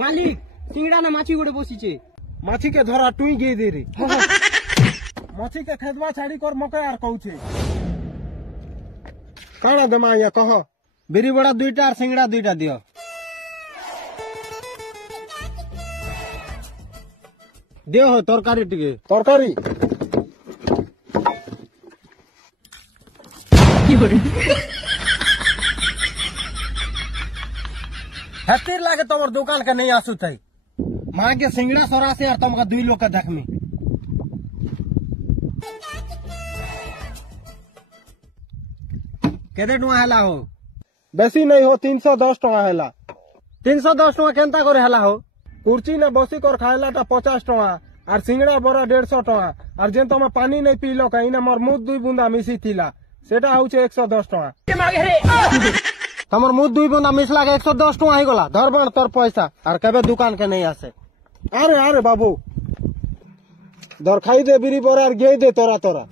মালিক সিংড়া না মাছি গোটে বসিছে। মাছি के धरा टुई गे दे रे माछी के खेतवा छाड़ी कर मकई आर कहूचे काना देमा या कह बिरी बड़ा दुईटा और सिंगड़ा दुईटा दियो। दियो हो तरकारी टिके तरकारी हस्तिर लागे तमर दुकान के नहीं आसू थई मां के सिंगड़ा सरा से और तुमका दुई लोग का देखमी। केते टुआ हला हो? बेसी नहीं हो 310 टका हैला। 310 टका केनता करे हला हो? कुर्ची ने बसी कर खाएला ता 50 टका और सिंगड़ा बड़ा 150 टका और जेन तुम पानी नहीं पीलो कहीं ना मोर मुंह 2 बूंदा मिसी थिला सेटा होचे 110 टका। तमर मुंह 2 बूंदा मिसला के 110 टका ही गला धरबण तोर पैसा और कबे दुकान के नहीं आसे। अरे अरे बाबू दर खाई दे बिरी बरा और गे दे तोरा तोरा